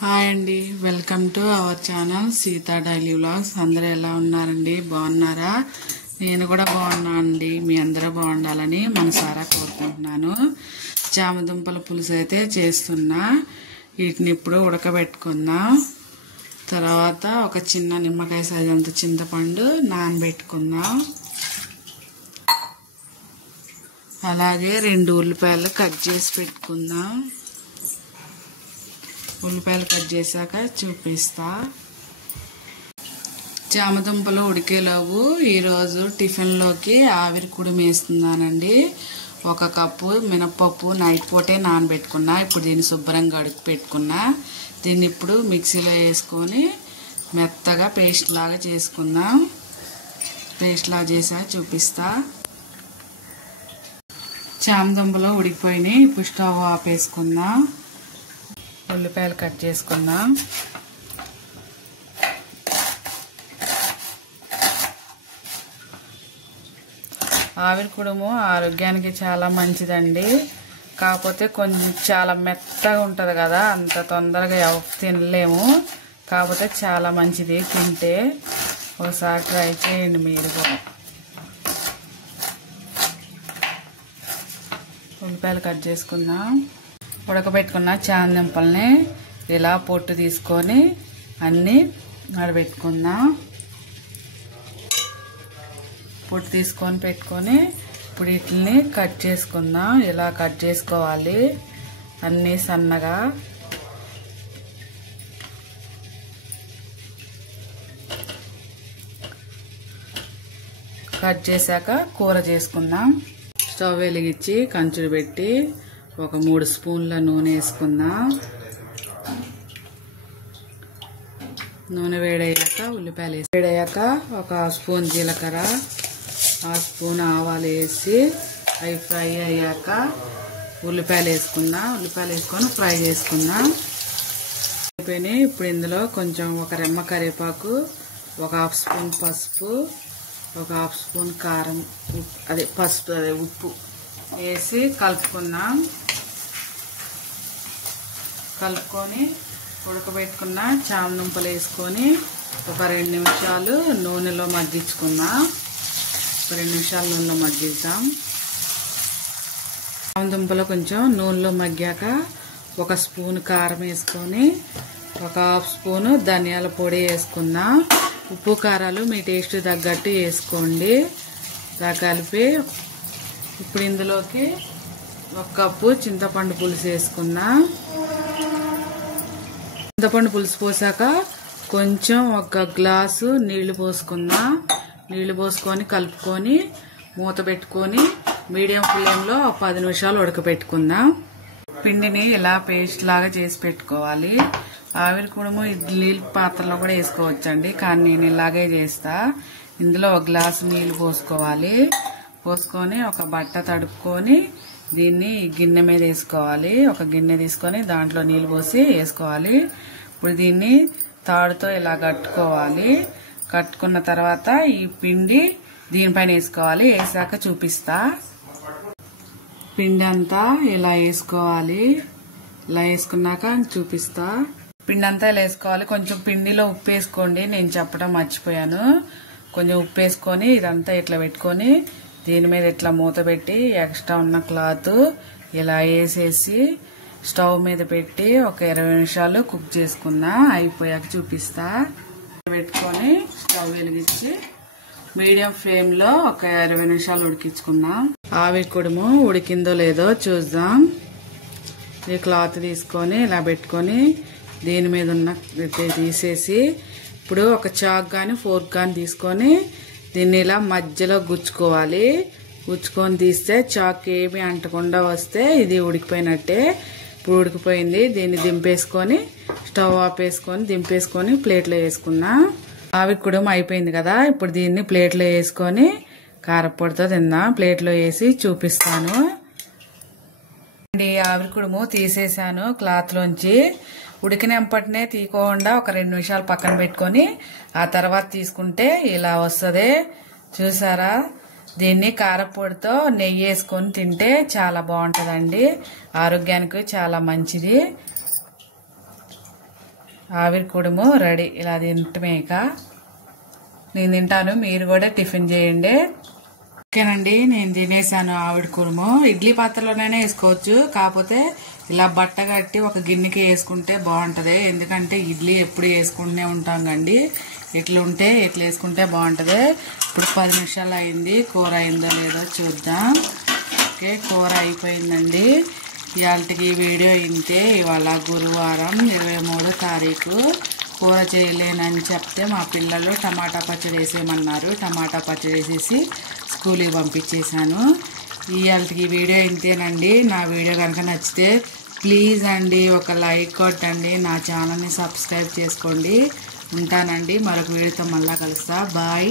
Hi అండి, welcome to our channel Sita daily vlogs. అందరూ ఎలా ఉన్నారండి? బాగున్నారా? నేను కూడా బాగున్నానండి. మీ అందరూ బాగుండాలని మనసారా కోరుకుంటున్నాను. చామదుంపల పులుసు అయితే చేస్తున్నా. వీటిని ఇప్పుడు ఉడకబెట్టుకుందాం. తర్వాత ఒక చిన్న నిమ్మకాయ సైజ్ అంత చింతపండు నానబెట్టుకుందాం. అలాగే 2 ఉల్లిపాయలు కట్ చేసి పెట్టుకుందాం. ఉల్లిపాయలు కట్ చేశాక చూపిస్తా. చామదుంపలు ఉడికేలోపు ఈరోజు టిఫిన్లోకి ఆవిరి కుడుము వేస్తున్నానండి. 1 కప్పు మినపప్పు నైట్ పూటే నానబెట్టుకున్నా. ఇప్పుడు దీన్ని శుభ్రంగా కడుగు పెట్టుకున్నా. దీన్ని ఇప్పుడు మిక్సీలో వేసుకొని మెత్తగా పేస్ట్ లాగా చేసుకుందాం. పేస్ట్ లాగా చేసా చూపిస్తా. చామదుంపలు ఉడికిపోయినాయి. ఇప్పుడు స్టవ్ ఆపేసుకుందాం. ఉల్లిపాయలు కట్ చేసుకుందాం. ఆవిరి కుడుము ఆరోగ్యానికి చాలా మంచిదండి. కాకపోతే కొంచెం చాలా మెత్తగా ఉంటుంది కదా, అంత తొందరగా తినలేము. కాకపోతే చాలా మంచిది తింటే. ఒకసారి ట్రై చేయండి మీరు కూడా. ఉల్లిపాయలు కట్ చేసుకుందాం. ఉడకబెట్టుకున్న చామదుంపల్ని ఇలా పొట్టు తీసుకొని అన్నీ ఆడబెట్టుకుందాం. పొట్టు తీసుకొని పెట్టుకొని ఇప్పుడు వీటిని కట్ చేసుకుందాం. ఇలా కట్ చేసుకోవాలి అన్నీ సన్నగా. కట్ చేశాక కూర చేసుకుందాం. స్టవ్ వెలిగించి కంచుడు పెట్టి ఒక 3 స్పూన్ల నూనె వేసుకుందాం. నూనె వేడయ్యాక ఉల్లిపాయలు వేసి వేడయ్యాక ఒక స్పూన్ జీలకర్ర, 1 స్పూన్ ఆవాలు వేసి అవి ఫ్రై అయ్యాక ఉల్లిపాయలు వేసుకుందాం. ఉల్లిపాయలు వేసుకొని ఫ్రై చేసుకుందాం. అయిపోయినాయి. ఇప్పుడు ఇందులో కొంచెం 1 రెమ్మ కరివేపాకు, ఒక 1/2 స్పూన్ పసుపు, ఒక 1/2 స్పూన్ కారం, ఉప్పు వేసి కలుపుకుందాం. కలుపుకొని ఉడకబెట్టుకున్న చామదుంపలు వేసుకొని ఒక 2 నిమిషాలు నూనెలో మగ్గించుకుందాం. 2 నిమిషాలు నూనెలో మగ్గిద్దాం. చామదుంపలు కొంచెం నూనెలో మగ్గాక 1 స్పూన్ కారం వేసుకొని ఒక 1/2 స్పూన్ ధనియాల పొడి వేసుకుందాం. ఉప్పు కారాలు మీ టేస్ట్ తగ్గట్టు వేసుకోండి. ఇలా కలిపి ఇప్పుడు ఇందులోకి 1 కప్పు చింతపండు పులుసు వేసుకుందాం. చింతపండు పులుసు పోసాక కొంచెం 1 గ్లాసు నీళ్లు పోసుకుందాం. నీళ్లు పోసుకొని కలుపుకొని మూత పెట్టుకొని మీడియం ఫ్లేమ్లో 10 నిమిషాలు ఉడకపెట్టుకుందాం. పిండిని ఇలా పేస్ట్ లాగా చేసి పెట్టుకోవాలి. ఆవిరి కుడుము ఇడ్లీ పాత్రలో కూడా వేసుకోవచ్చండి, కానీ నేను ఇలాగే చేస్తా. ఇందులో 1 గ్లాసు నీళ్లు పోసుకోవాలి. పోసుకొని ఒక బట్ట తడుపుకొని దీన్ని గిన్నె మీద వేసుకోవాలి. ఒక గిన్నె తీసుకొని దాంట్లో నీళ్ళు పోసి వేసుకోవాలి. ఇప్పుడు దీన్ని తాడుతో ఇలా కట్టుకోవాలి. కట్టుకున్న తర్వాత ఈ పిండి దీనిపైన వేసుకోవాలి. వేసాక చూపిస్తా. పిండి అంతా ఇలా వేసుకోవాలి. ఇలా వేసుకున్నాక చూపిస్తా. పిండి అంతా ఇలా వేసుకోవాలి. కొంచెం పిండిలో ఉప్పు వేసుకోండి, నేను చెప్పడం మర్చిపోయాను. కొంచెం ఉప్పు వేసుకొని ఇదంతా ఇట్లా పెట్టుకొని దీని మీద ఇట్లా మూత పెట్టి ఎక్స్ట్రా ఉన్న క్లాత్ ఇలా వేసేసి స్టవ్ మీద పెట్టి ఒక 20 నిమిషాలు కుక్ చేసుకుందాం. అయిపోయాక చూపిస్తా. పెట్టుకొని స్టవ్ వెలిగించి మీడియం ఫ్లేమ్ లో ఒక 20 నిమిషాలు ఉడికించుకుందాం. ఆవిరి కుడుము ఉడికిందో లేదో చూద్దాం. ఈ క్లాత్ తీసుకొని ఇలా పెట్టుకొని దీని మీద ఉన్న తీసేసి ఇప్పుడు ఒక చాక్ కానీ ఫోర్క్ కానీ తీసుకొని దీన్ని ఇలా మధ్యలో గుచ్చుకోవాలి. గుచ్చుకొని తీస్తే చాక్ ఏమి అంటకుండా వస్తే ఇది ఉడికిపోయినట్టే. ఇప్పుడు ఉడికిపోయింది. దీన్ని దింపేసుకొని స్టవ్ ఆపేసుకొని దింపేసుకొని ప్లేట్లో వేసుకుందాం. ఆవిరి కుడుము అయిపోయింది కదా. ఇప్పుడు దీన్ని ప్లేట్లో వేసుకొని కారపొడితో తిందాం. ప్లేట్లో వేసి చూపిస్తాను. ఆవిరి కుడుము తీసేసాను క్లాత్ లోంచి. ఉడికినప్పటినే తీయకుండా ఒక 2 నిమిషాలు పక్కన పెట్టుకొని ఆ తర్వాత తీసుకుంటే ఇలా వస్తుంది. చూసారా? దీన్ని కారపొడితో నెయ్యి వేసుకొని తింటే చాలా బాగుంటుందండి. ఆరోగ్యానికి చాలా మంచిది. ఆవిరి కుడుము రెడీ. ఇలా తింటమే. ఇక నేను తింటాను, మీరు కూడా టిఫిన్ చేయండి. ఓకేనండి, నేను తినేసాను ఆవిరి కుడుము. ఇడ్లీ పాత్రలోనైనా వేసుకోవచ్చు, కాకపోతే ఇలా బట్ట కట్టి ఒక గిన్నెకి వేసుకుంటే బాగుంటది. ఎందుకంటే ఇడ్లీ ఎప్పుడు వేసుకుంటూనే ఉంటాం కండి, ఇట్లా వేసుకుంటే బాగుంటది. ఇప్పుడు 10 నిమిషాలు అయింది. కూర అయిందో లేదో చూద్దాం. ఓకే, కూర అయిపోయిందండి. ఇవాళకి వీడియో ఇంతే. ఇవాళ గురువారం 23 తారీఖు. కూర చేయలేనని చెప్తే మా పిల్లలు టమాటా పచ్చడి వేసేయమన్నారు. టమాటా పచ్చడి వేసేసి స్కూల్కి పంపించేశాను. ఇవాళకి వీడియో ఇంతేనండి. నా వీడియో కనుక నచ్చితే ప్లీజ్ అండి ఒక లైక్ కొట్టండి, నా ఛానల్ని సబ్స్క్రైబ్ చేసుకోండి. ఉంటానండి, మరొక వీడియోతో మళ్ళా కలుస్తా. బాయ్.